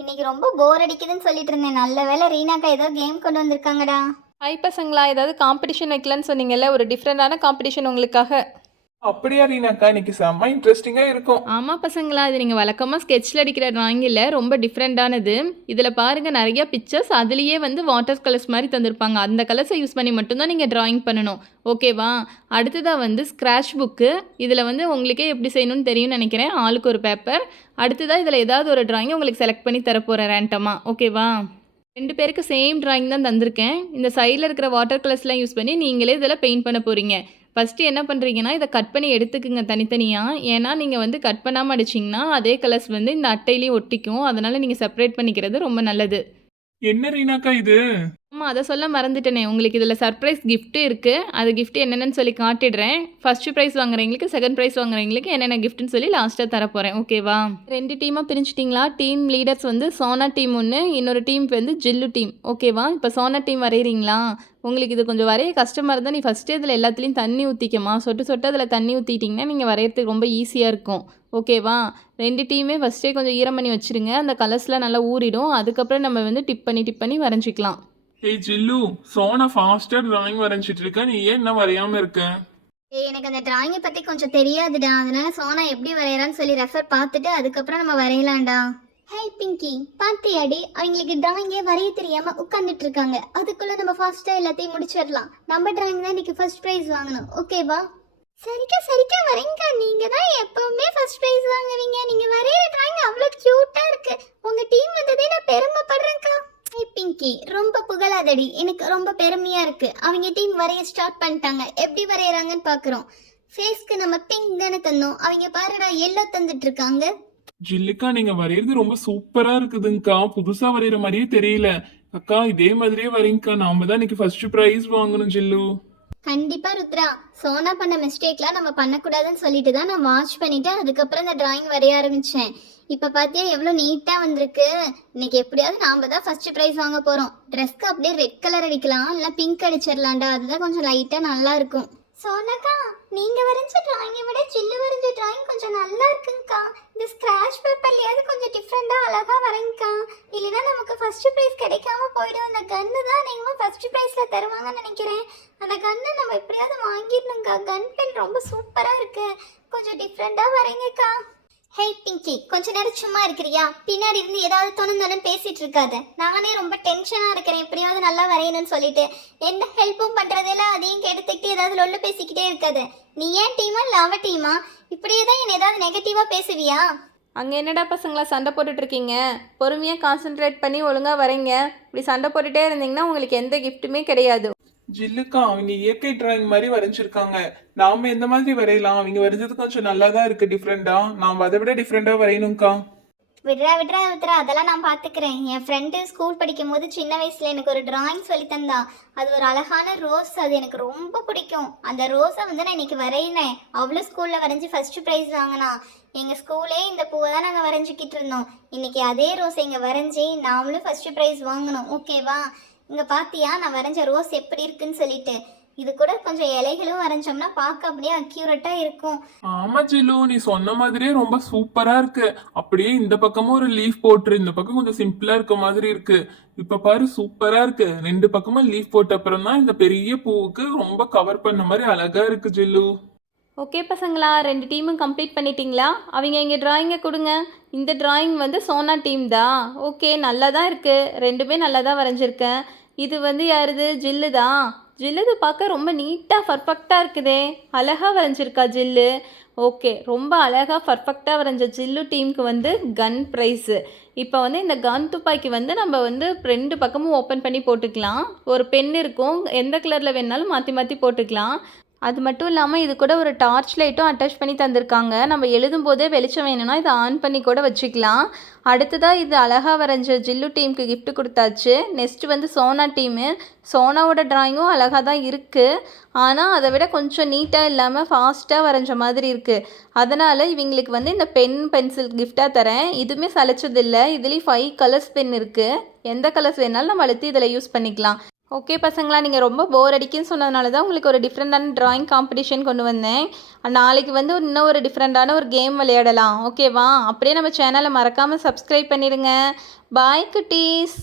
இன்னைக்கு ரொம்ப போர் அடிக்குதுன்னு சொல்லிட்டு இருந்தேன். நல்ல வேளை ரீனாக்கா ஏதோ கேம் கொண்டு வந்திருக்காங்கடா. ஹை பசங்களா, ஏதாவது காம்படிஷன் வைக்கலான்னு சொன்னீங்கல்ல, ஒரு டிஃப்ரெண்டான காம்படிஷன் உங்களுக்காக. அப்படியா ரீனாக்கா, இன்னைக்கு செம்ம இன்ட்ரெஸ்டிங்கா இருக்கும். ஆமாம் பசங்களா, இது நீங்கள் வழக்கமாக ஸ்கெட்சில் அடிக்கிற டிராயிங் இல்லை, ரொம்ப டிஃப்ரெண்ட்டானது. இதில் பாருங்கள், நிறைய பிக்சர்ஸ் அதுலேயே வந்து வாட்டர் கலர்ஸ் மாதிரி தந்திருப்பாங்க. அந்த கலர்ஸை யூஸ் பண்ணி மட்டும்தான் நீங்கள் டிராயிங் பண்ணணும். ஓகேவா? அடுத்ததாக வந்து ஸ்க்ராட்ச் புக்கு. இதில் வந்து உங்களுக்கே எப்படி செய்யணும்னு தெரியும்னு நினைக்கிறேன். ஆளுக்கு ஒரு பேப்பர். அடுத்ததாக இதில் ஏதாவது ஒரு டிராயிங் உங்களுக்கு செலக்ட் பண்ணி தரப்போகிறேன் ரேண்டமாக. ஓகேவா? 2 பேருக்கு சேம் டிராயிங் தான் தந்திருக்கேன். இந்த சைடில் இருக்கிற வாட்டர் கலர்ஸ்லாம் யூஸ் பண்ணி நீங்களே இதில் பெயிண்ட் பண்ண போகிறீங்க. ஃபஸ்ட்டு என்ன பண்ணுறீங்கன்னா, இதை கட் பண்ணி எடுத்துக்குங்க தனித்தனியாக. ஏன்னா நீங்கள் வந்து கட் பண்ணாமல் அடிச்சிங்கன்னா அதே கலர்ஸ் வந்து இந்த அட்டையிலையும் ஒட்டிக்கும். அதனால் நீங்கள் செப்பரேட் பண்ணிக்கிறது ரொம்ப நல்லது. என்ன ரீனாக்கா இது? ஆமாம், அதை சொல்ல மறந்துட்டேனே. உங்களுக்கு இதில் சர்ப்ரைஸ் கிஃப்ட்டு இருக்குது. அது கிஃப்ட்டு என்னென்னு சொல்லி காட்டிடுறேன். ஃபஸ்ட்டு ப்ரைஸ் வாங்குறவங்களுக்கு, செகண்ட் ப்ரைஸ் வாங்குறவங்களுக்கு என்னென்ன கிஃப்ட்டுன்னு சொல்லி லாஸ்ட்டாக தரப்போகிறேன். ஓகேவா? 2 டீமாக பிரிஞ்சிட்டிங்களா? டீம் லீடர்ஸ் வந்து சோனா டீம் ஒன்று, இன்னொரு டீம் வந்து ஜில்லு டீம். ஓகேவா? இப்போ சோனா டீம் வரைகிறீங்களா? உங்களுக்கு இது கொஞ்சம் வரைய கஷ்டமாக இருந்தால் நீ ஃபஸ்ட்டே இதில் எல்லாத்துலேயும் தண்ணி ஊற்றிக்கமா. சொட்டு சொட்டு அதில் தண்ணி ஊற்றிட்டிங்கன்னா நீங்கள் வரைகிறதுக்கு ரொம்ப ஈஸியாக இருக்கும். ஓகேவா? 2 டீமே ஃபஸ்ட்டே கொஞ்சம் ஈரம் பண்ணி வச்சுருங்க. அந்த கலர்ஸ்லாம் நல்லா ஊறிடும். அதுக்கப்புறம் நம்ம வந்து டிப் பண்ணி வரைஞ்சிக்கலாம். ஏய் ஜில்லு, சோனா ஃபாஸ்டா டிராயிங் வரைஞ்சிட்டு இருக்க, நீ ஏன் என்ன வரையாம இருக்க? எனக்கு அந்த டிராயிங்கை பற்றி கொஞ்சம் தெரியாதுடா. அதனால சோனா எப்படி வரையறான்னு சொல்லி ரெஃபர் பார்த்துட்டு அதுக்கப்புறம் நம்ம வரையலாம்டா. ஹே பிங்கி, பாத்தியாடி, அவங்களுக்கு டிராயிங்கே வரைய தெரியாம உட்காந்துட்டு இருக்காங்க. அதுக்குள்ள நம்ம ஃபாஸ்டா எல்லாத்தையும் முடிச்சிடலாம். நம்ம டிராயிங் தான் இன்னைக்கு ஃபர்ஸ்ட் ப்ரைஸ் வாங்கணும். ஓகேவா? சரிக்கா வரீங்க. நீங்க தான் எப்பவுமே ஃபர்ஸ்ட் ப்ரைஸ் வாங்குவீங்க. நீங்க வரைகிற டிராயிங் அவ்வளோ கியூட்டா இருக்கு. உங்க டீம் வந்ததே நான் பெருமைப்படுறேன்க்கா. ஹே பிங்கி, ரொம்ப புகழாதடி. எனக்கு ரொம்ப பெருமையா இருக்கு. அவங்க டீம் வரைய ஸ்டார்ட் பண்ணிட்டாங்க. எப்படி வரையறாங்கன்னு பாக்குறோம். ஃபேஸ்க்கு நம்ம பிங்க் தானே தந்தோம். அவங்க பாருடா எல்லோ தந்துட்டு இருக்காங்க. ஜில்லுக்கா, நீங்க வரைகிறது ரொம்ப சூப்பரா இருக்குதுங்கக்கா. புதுசா வரைகிற மாதிரியே தெரியல. அக்கா, இதே மாதிரியே வரீங்கக்கா. நாம தான் இன்னைக்கு ஃபர்ஸ்ட் பிரைஸ் வாங்கணும் ஜில்லு. கண்டிப்பா ருத்ரா, சோனா பண்ண மிஸ்டேக்லாம் நம்ம பண்ணக்கூடாதுன்னு சொல்லிட்டு தான் நான் வாட்ச் பண்ணிட்டு அதுக்கப்புறம் இந்த டிராயிங் வரைய ஆரம்பிச்சேன். இப்ப பாத்தியா எவ்வளவு நீட்டா வந்திருக்கு. இன்னைக்கு எப்படியாவது நாம தான் ஃபர்ஸ்ட் ப்ரைஸ் வாங்க போறோம். ட்ரெஸ்க்கு அப்படியே ரெட் கலர் அடிக்கலாம், இல்ல பிங்க் அடிச்சிடலாம்டா. அதுதான் கொஞ்சம் லைட்டா நல்லா இருக்கும். சோனாக்கா, நீங்க வரைஞ்ச டிராயிங்கை விட சில்லு வரைஞ்ச டிராயிங் கொஞ்சம் நல்லா இருக்குங்கக்கா. இந்த ஸ்கிராட்ச் பேப்பர்லயாவது கொஞ்சம் டிஃப்ரெண்டா அழகா வரைங்கக்கா. இல்லைன்னா நமக்கு ஃபர்ஸ்ட் ப்ரைஸ் கிடைக்காம போயிடும். அந்த கன்னு தான் நீங்களும் ஃபர்ஸ்ட் ப்ரைஸ்ல தருவாங்கன்னு நினைக்கிறேன். அந்த கன்னை நம்ம எப்படியாவது வாங்கிடணுங்கக்கா. கன் பென் ரொம்ப சூப்பரா இருக்கு. கொஞ்சம் டிஃப்ரெண்டா வரைங்கக்கா. ஹே பிங்கி, கொஞ்ச நேரம் சும்மா இருக்கிறியா? பின்னாடி இருந்து ஏதாவது தொணு பேசிட்டு இருக்காத. நானே ரொம்ப டென்ஷனா இருக்கிறேன். எப்படியாவது நல்லா வரையணும்னு சொல்லிட்டு எந்த ஹெல்ப்பும் பண்றதில்ல. அதையும் கெடுத்துக்கிட்டு ஏதாவது லொல்லு பேசிக்கிட்டே இருக்காத. நீ ஏன் டீமா இல்லை அவ டீமா? இப்படியே தான் என்ன ஏதாவது நெகட்டிவா பேசுவியா? அங்கே என்னடா பசங்களா சண்டை போட்டுட்ருக்கீங்க? பொறுமையாக கான்சென்ட்ரேட் பண்ணி ஒழுங்காக வரைங்க. இப்படி சண்டை போட்டுகிட்டே இருந்தீங்கன்னா உங்களுக்கு எந்த கிஃப்ட்டுமே கிடையாது. ஜில்லுக்கா, அவங்க இயற்கை டிராயிங் மாதிரி வரைஞ்சிருக்காங்க. நாம எந்த மாதிரி வரையலாம்? அவங்க வரைஞ்சது கொஞ்சம் நல்லா தான் இருக்கு, டிஃப்ரெண்டா. நாம அதை விட டிஃப்ரெண்டா வரையணும்க்கா. விட்றா, அதெல்லாம் நான் பார்த்துக்கிறேன். என் ஃப்ரெண்டு ஸ்கூல் படிக்கும் போது சின்ன வயசுல எனக்கு ஒரு டிராயிங் சொல்லி தந்தா. அது ஒரு அழகான ரோஸ். அது எனக்கு ரொம்ப பிடிக்கும். அந்த ரோஸை வந்து நான் இன்னைக்கு வரையினேன். அவ்வளோ ஸ்கூல்ல வரைஞ்சி ஃபர்ஸ்ட் ப்ரைஸ் வாங்கினா. எங்க ஸ்கூலே இந்த பூவை தான் நாங்கள் வரைஞ்சிக்கிட்டு இருந்தோம். இன்னைக்கு அதே ரோஸை இங்கே வரைஞ்சி நாமளும் ஃபர்ஸ்ட் ப்ரைஸ் வாங்கணும். ஓகேவா? இங்கே பார்த்தியா நான் வரைஞ்ச ரோஸ் எப்படி இருக்குன்னு சொல்லிட்டு. இது கூட கொஞ்சம் இலைகளும் வரைஞ்சோம்னா பார்க்க அப்படியே அக்யூரேட்டா இருக்கும். ஆமா ஜில்லு, நீ சொன்ன மாதிரியே ரொம்ப சூப்பரா இருக்கு. அப்படியே இந்த பக்கமும் ஒரு லீஃப் போட்டுரு. இந்த பக்கம் கொஞ்சம் சிம்பிளா இருக்க மாதிரி இருக்கு. இப்ப பாரு, சூப்பரா இருக்கு. 2 பக்கமும் லீஃப் போட்ட அப்புறம் தான் இந்த பெரிய பூவுக்கு ரொம்ப கவர் பண்ண மாதிரி அழகா இருக்கு ஜில்லு. ஓகே பசங்களா, 2 டீமும் கம்ப்ளீட் பண்ணிட்டீங்களா? அவங்க இங்கே டிராயிங்கை கொடுங்க. இந்த டிராயிங் வந்து சோனா டீம் தான். ஓகே, நல்லா தான் இருக்குது. 2மே நல்லா தான் வரைஞ்சிருக்கேன். இது வந்து யாருது? ஜில்லு தான். ஜில்லுது பார்க்க ரொம்ப நீட்டாக பர்ஃபெக்டாக இருக்குதே. அழகாக வரைஞ்சிருக்கா ஜில்லு. ஓகே, ரொம்ப அழகாக பர்ஃபெக்டாக வரைஞ்ச ஜில்லு டீமுக்கு வந்து கன் ப்ரைஸு. இப்போ வந்து இந்த கன் துப்பாக்கி வந்து நம்ம வந்து 2 பக்கமும் ஓப்பன் பண்ணி போட்டுக்கலாம். ஒரு பென் இருக்கும், எந்த கலரில் வேணாலும் மாற்றி மாற்றி போட்டுக்கலாம். அது மட்டும் இல்லாமல் இது கூட ஒரு டார்ச் லைட்டும் அட்டாச் பண்ணி தந்திருக்காங்க. நம்ம எழுதும் போதே வெளிச்சம் வேணும்னா இதை ஆன் பண்ணி கூட வச்சுக்கலாம். அடுத்ததாக இது அழகாக வரைஞ்ச ஜில்லு டீமுக்கு கிஃப்ட் கொடுத்தாச்சு. நெக்ஸ்ட் வந்து சோனா டீமு. சோனாவோட டிராயிங்கும் அழகாக தான் இருக்குது. ஆனால் அதை விட கொஞ்சம் நீட்டாக இல்லாமல் ஃபாஸ்ட்டாக வரைஞ்ச மாதிரி இருக்குது. அதனால் இவங்களுக்கு வந்து இந்த பென்சில் கிஃப்டாக தரேன். இதுவுமே சளைச்சதில்லை. இதுலேயும் 5 கலர்ஸ் பென் இருக்குது. எந்த கலர்ஸ் வேணாலும் நம்ம அழுத்தி இதில் யூஸ் பண்ணிக்கலாம். ஓகே பசங்களா, நீங்கள் ரொம்ப போர் அடிக்குன்னு சொன்னதுனால தான் உங்களுக்கு ஒரு டிஃப்ரெண்ட்டான ட்ராயிங் காம்படிஷன் கொண்டு வந்தேன். நாளைக்கு வந்து இன்னும் ஒரு டிஃப்ரெண்ட்டான ஒரு கேம் விளையாடலாம். ஓகேவா? அப்படியே நம்ம சேனலை மறக்காமல் சப்ஸ்கிரைப் பண்ணிடுங்க. பாய் குட்டீஸ்.